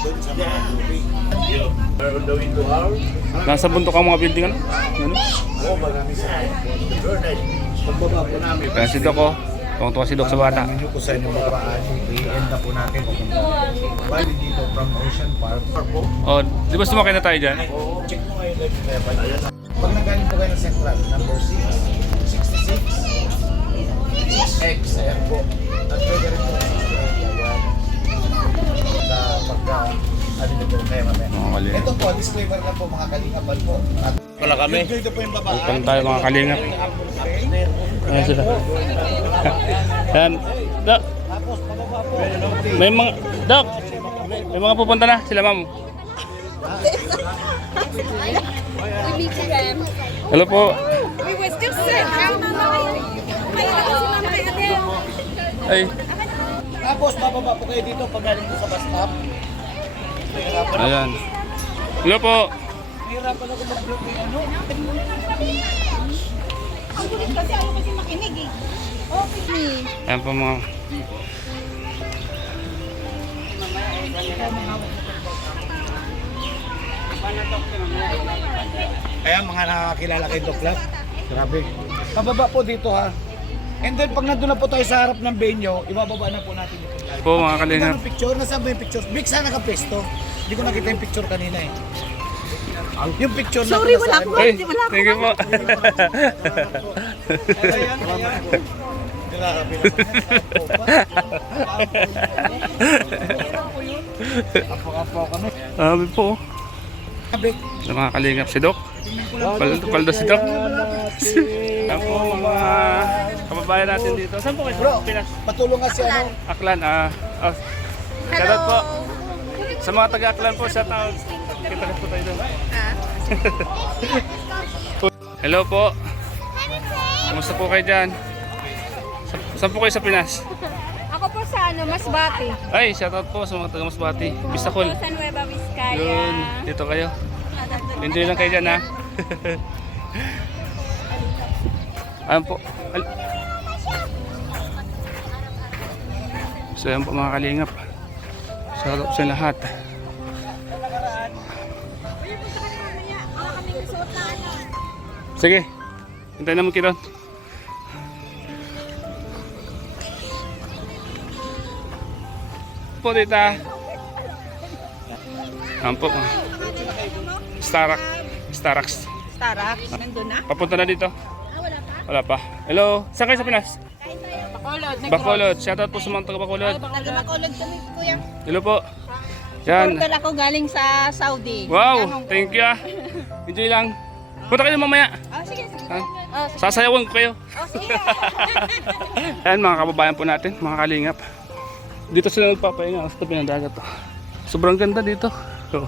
doon sa mga tubig. Nasa bundok ang mga building ano? Ano? Oo, marami sa pagbaba po namin. Kaya si Doc oh. Tuwang-tuwa si Doc sa bata. Namin yung kung saan yung babaan, i-end na po natin papunta. Bali dito from Ocean Park. Po. Oh, di ba sumakay na tayo dyan? Oo, check mo ngayon like level. Pag nagaling po kayo ng Central, number 6, 66, 6X, ayan po. At pwede rin po sa pagka, ano na po, kaya mamaya. Mga kalingap. Ito po, disclaimer lang po mga kalingapal po. Wala kami. Dito po yung babaan. Welcome tayo mga kalingap. Ayan sila. Ayan. Doc, Tapos, pababa po. may mga... Doc, may mga pupunta na sila ma'am. We meet them. Hello po. We were still sick. Ay, Tapos, bababa po kayo dito pag galing po sa bus stop. ayan. Hello po. Mahirapan ako mag-block yung ano. Ang kulit kasi ayaw kasi makinig eh. Okay. Ayan po mga... Kaya mga nakakilala kay Doc Lab. Grabe. Pababa po dito ha. And then pag nandun na po tayo sa harap ng venue, ibababa na po natin yung pagkain. Po mga kalingap. Ang picture, nasaan ba yung picture? Big sana nakapesto. Hindi ko nakita yung picture kanina eh. Yung picture na Sorry, wala po. Ay, thank you po. Ayan, ayan. Grabe Apo-apo kami. Sabi po. Sabi, Sa mga kalingap si Doc. Paldo si Doc. Ayan po mga kababayan natin dito. Saan po kayo bro, sa Pinas? patulong nga si ano. Aklan. Shoutout po. Sa mga taga-Aklan po, shoutout. Kita po tayo doon. Hello po. Kumusta po kayo dyan? Saan po kayo sa Pinas? Ako po sa Masbate. Ay, shoutout po sa mga taga-Masbate. Bistakol. Sa Nueva Vizcaya. Yun, dito kayo. Enjoy lang kayo dyan ha. Ayan po. So ayan po mga kalingap. Shoutout sa lahat. Sige. Hintayin naman kita. Po dita. Ayan po. Starax. Tarak, nandun na? Papunta na dito. Wala pa. Hello. Saan kayo sa Pinas? Bacolod. Bacolod. Shoutout po sa mga taga Bacolod. Bacolod kami, kuya. Hello po. Yan. Order ako galing sa Saudi. Wow. Thank you ah. Enjoy lang. Punta kayo mamaya. Oh, sige, sige. Ha? Oh, sige. Sasayawan ko kayo. Oh, sige. Ayan mga kababayan po natin. Mga kalingap. Dito sila nagpapahinga sa tabi ng dagat. Sobrang ganda dito. So,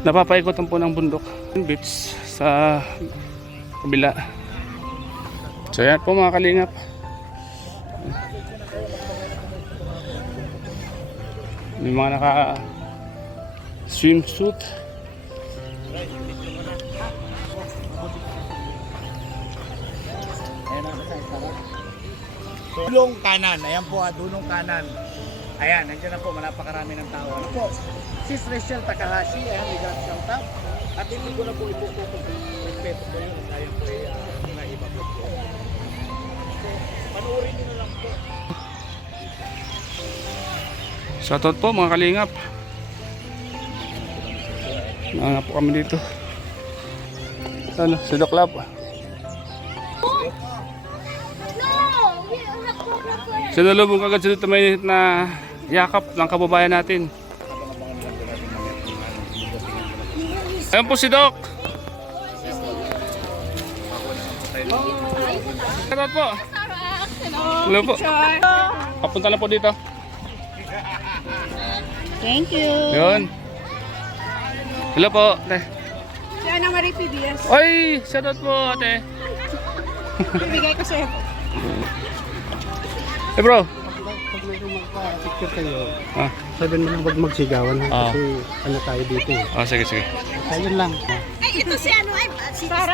napapaikotan po ng bundok. Beach sa kabila. So yan po mga kalingap. May mga naka swimsuit. Dulong kanan, ayan po dulong kanan. Ayan, nandiyan na po, napakarami ng tao. Ano po? Si Rachel Takahashi, ayan, we got shout out. At hindi ko na po ipuputok yung respeto ko yun. Ayan po ay mga iba po. So, panoorin nyo na lang po. Shoutout po mga kalingap. Nahanap po kami dito. Ano, si Doc Lab. Sinalubong agad sila may na yakap ng kababayan natin. Ayan po si Doc. Shoutout po. Hello po. Papunta na po dito. Thank you. Yun. Hello po. Si Ana Marie PBS. Ay, shoutout po ate. Ibigay ko sa'yo. Eh bro. Pag may magpa-picture kayo, Ah, sabihin mo lang huwag magsigawan Ah. kasi ano tayo dito eh. sige sige. Ayun lang. Ay, ito si ano ay si Star.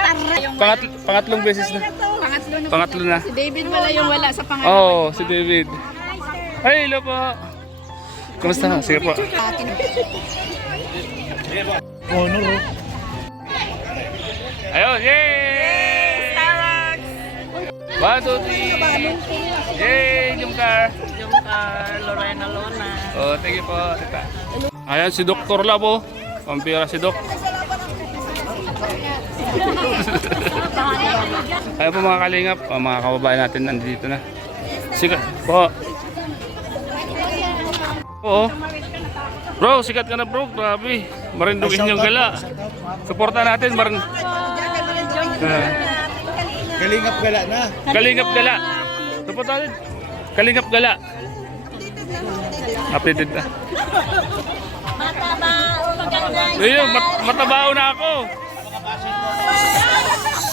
Pangatlong beses na. Pangatlo na. Pangatlo na. Si David wala yung wala sa pangalan. Oh, si David. Ay, hello po. Kumusta? Sige po. Honor, oh. Ayun, yay! Starbucks! 1, 2, 3. Yay, Jumcar. Lorena Lona. Oh, thank you po, tita. Ayan si Dr. Labo. Pampira si Doc. Ayan po mga kalingap, mga kababayan natin nandito na. Sikat po. Oo. Bro, sikat ka na bro. Grabe. Marindugin yung gala. Suporta natin. Kalingap gala na. Kalingap gala. Suporta natin. Kalingap gala. Updated na. Mataba, maganda. Ayun, matabao na ako.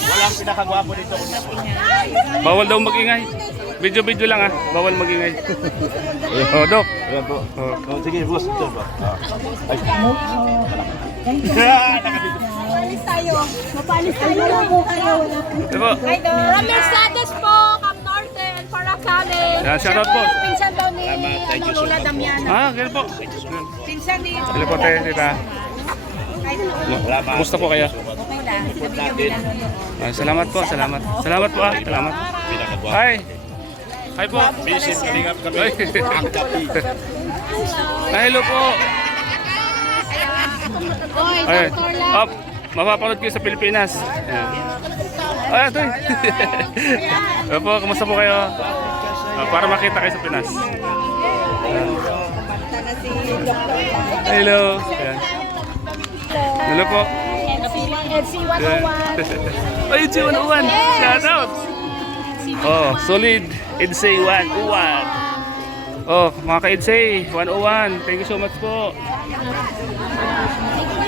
Walang pinakagwapo dito. Bawal daw magingay. Video-video lang bawal magingay. Oh, Dok. Ayan po. Oh. Sige, boss. Ito ba? Mapalis tayo. Mapalis tayo. Ito po. From Mercedes po, Cam Norte, and Paracale. Yan, shoutout po. Pinsan daw ni Lola Damiana. Ganun po. Pinsan ni Hello po, tita. Gusto po kayo? Okay lang. Salamat po, salamat. Salamat po salamat. Hi. Hi po. Visit, kalingap kami. Ay. Hello po. Oy, Ay. Dr. Lab. Mapapanood kayo sa Pilipinas. Ay, ito. Opo, kumusta po kayo? Para makita kayo sa Pinas. Hello. Ayan. Hello po. FC 101. Ay, EDSA 101. Shout out. Oh, solid. EDSA 101. Oh, mga ka-EDSA 101. Thank you so much po.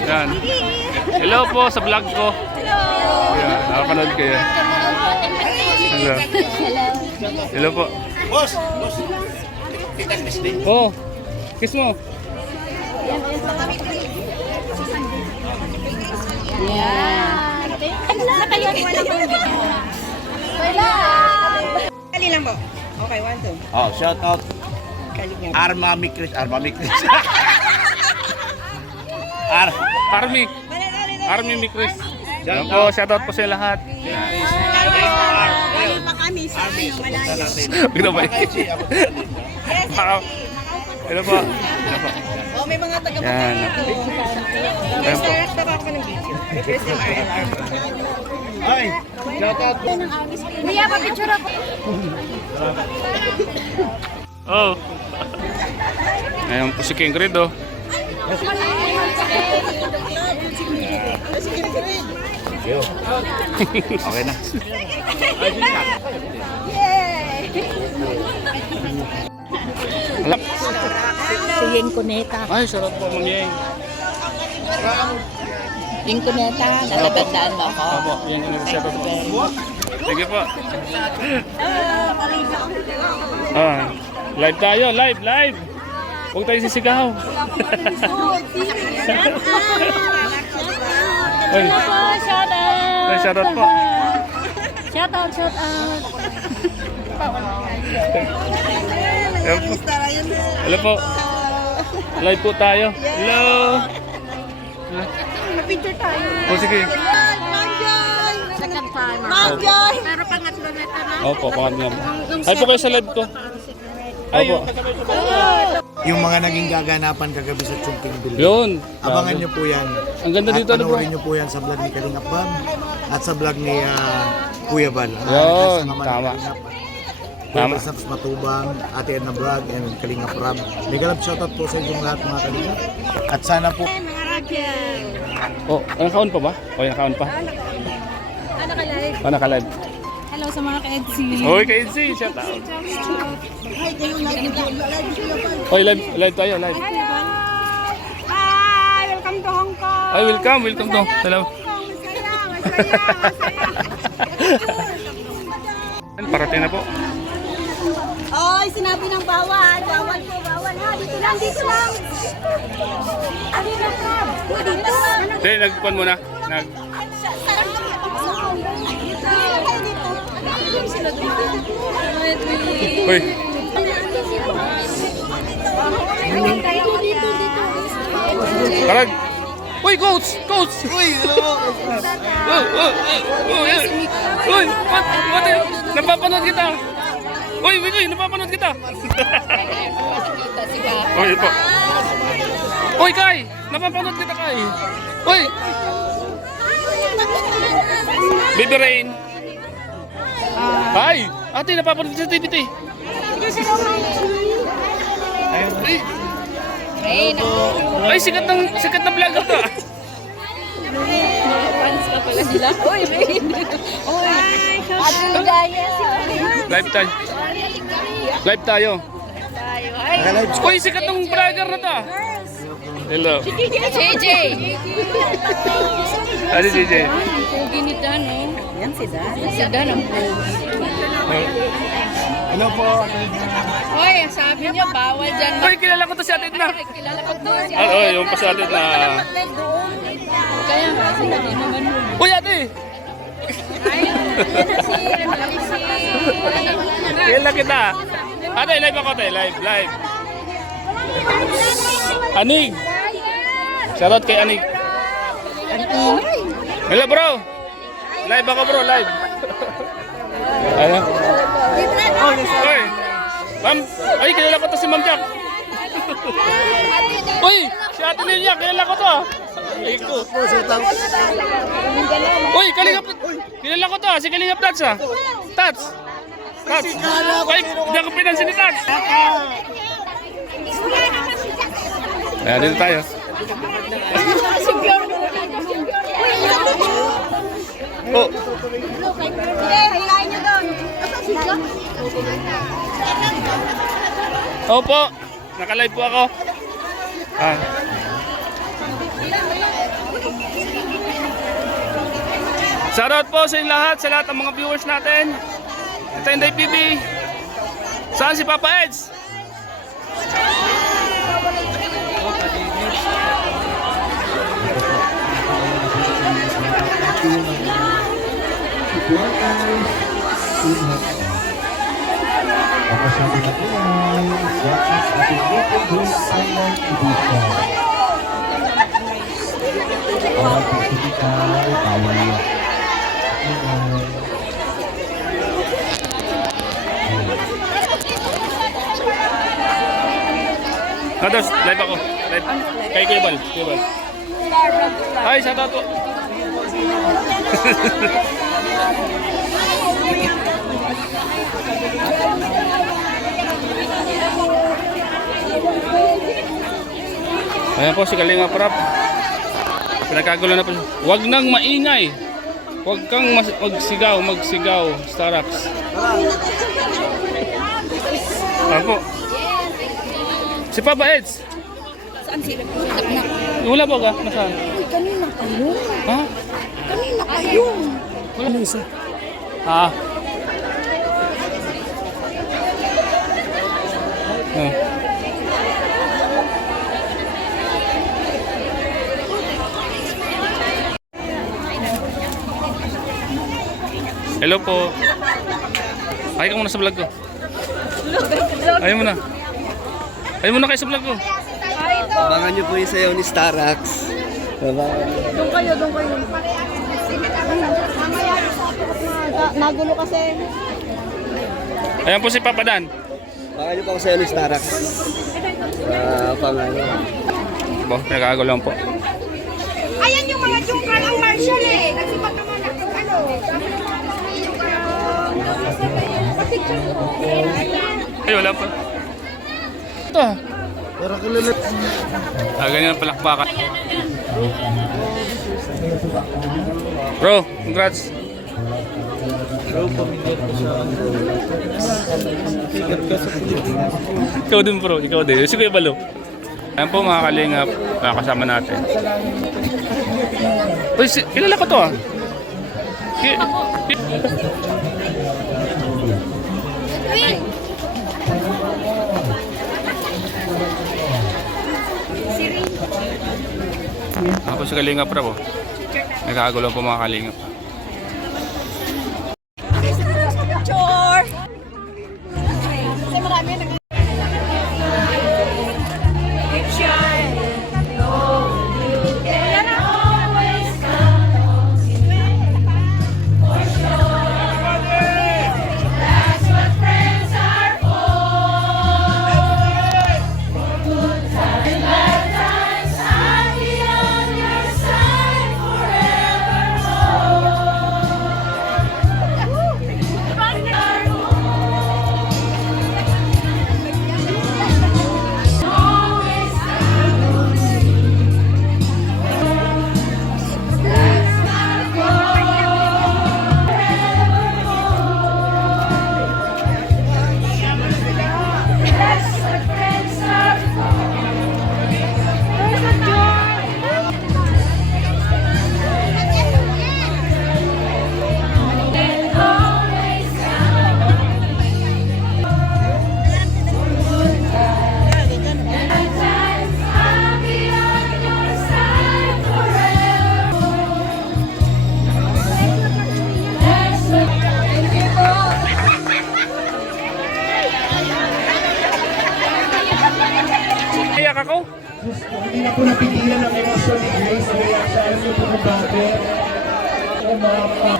Yan. Hello po sa vlog ko. Yan, nakapanood kayo. Hello. Hello po. Boss! Boss! Tita Christine. Oh, kiss mo. Kali lang po. Okay, 1, 2. Oh, shout out. Arma Mikris. Army. Army Mikris. Yan po, shoutout po sa lahat. Makamis. Army, supunta natin. Ito ba? Ito po. Ito po. Oh, may mga taga Yan. Ayan po. Ay, shout out po. Kuya, papicture ako. Oh. Ayan po si King Grid, oh. Okay na. Alap. Si Yeng Cuneta. Ay, sarap po mangyayang. Yeng Cuneta, natatandaan mo ako. Opo, yan yung shoutout po. Sige po. Live tayo, live. Huwag tayo sisigaw. Ay, Shout out! ay, shoutout po. Shout out! Ayan po. Hello po. Live po tayo. Hello. Picture tayo. O sige. Manjoy! Second time. Manjoy! Pero pangatlo na ito na. Opo, pangat niya. Ay po kayo sa live ko. Opo. Yung mga naging gaganapan kagabi sa Chumping Building. Yun. Abangan nyo po yan. Ang ganda dito, At ano bro? panoorin nyo po yan sa vlog ni Kalingap Bam at sa vlog ni Kuya Val. Yun, tama. Tama. Tama. Snaps Matubang, Ate Edna Vlog, and Kalingap Rab. Mega love shoutout po sa inyong lahat mga Kalingap. At sana po Oh, naka-on pa ba? O, naka-on pa? Ano ka live? O, naka-live. Hello sa mga ka-EDSI. Oy, KNC, shout out. Oy, live tayo, live. Hello! Hi! Welcome to Hong Kong! Ay, welcome to. Hello. Parating na po. Oy, sinabi ng bawal. Bawal po, bawal ha. Dito lang, dito lang. Ano na ka? Dito. Hindi, nagpuan muna. Sarap lang dito. Dito. Uy. Karag. Uy, coach! Coach! Uy, hello! Uy, what? Napapanood kita! Uy, napapanood kita! Uy, ito. Uy, Kai! Napapanood kita, Kai! Uy! Baby Rain! Ay! Ate, napapanood kita sa TVT! Ay, sikat na vlogger to. Fans ka pala sila. Uy, Rain. Uy. Ate Ligaya. Live tayo. Live tayo. Uy, sikat ng vlogger na to. Hello. JJ. Ano si JJ? Pogi ni Dan, oh. Yan si Dan. Si Dan ang pogi. Ano po? Hoy, sabi niya bawal dyan. Uy, kilala ko to si Ate na. Kilala ko to. Yung pa si Ate na. Kaya nga, sila din naman yun. Uy, Ate! Ay, yan na si... Kilala kita. Ate, live ako, Ate. Live. Anig. Shoutout kay Anig. Hello, bro. Live ako, bro. Live. Ano? Uy! Ma'am! Ay, kilala ko to si Ma'am Jack! Uy! Si Ate Lilia, kilala ko to! Ay ko! Uy! Kilala ko to! Si Kalingap Tats ah! Tats! Ay! Hindi ako pinansin ni Tats! Ayan, dito tayo. Oh! Hilahin niyo doon. Opo! Naka-live po ako. Shoutout po sa lahat ng mga viewers natin. Ito yung Day PB. Saan si Papa Eds? Ako sabi na po ay watches ating YouTube Island Edition. Ang pagsitikay, bawal. Kados, live ako. Live. Kay Kebal. Ay, shoutout po. Ayan po si Kalinga Prap. Pinagkagulo na po. Huwag nang maingay. Huwag kang magsigaw, Starax. Ako. Si Papa Eds. Saan sila? Wala ba ka? Nasaan? Uy, kanina kayo. Ha? Kanina kayo. Wala na isa. Ha? Hello po. Ay ka muna sa vlog ko. Ayaw mo na. Ayaw mo na kayo sa vlog ko. Abangan nyo po yung sayaw ni Starax. Doon kayo. Nagulo kasi. Ayan po si Papa Dan. Abangan nyo po ang sayaw ni Starax. Pangalan. Bo, nagkakagulo lang po. Ayan yung mga joker ng Marshall eh. Nagsipag naman ang ano. Ay, wala pa. Ito. Para kilala. Ganyan ang palakpakan. Bro, congrats. Ikaw din bro, ikaw din. Si Kuya Balo. Ayan po mga kalingap, kasama natin. Uy, kilala ko to ah. Ako si Kalingap Prab oh. Nagkakagulo po mga kalingap. Chore! Kasi marami naiyak ako. Hindi na po napigilan ang emosyon ni Grace. Kaya siya, alam niyo po kung bakit.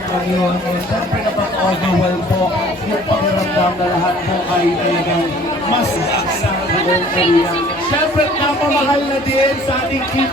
Ngayon, siyempre napaka-overwhelm po yung pakiramdam na lahat po ay talagang mas sa buong kanya. Siyempre, napamahal na din sa ating team.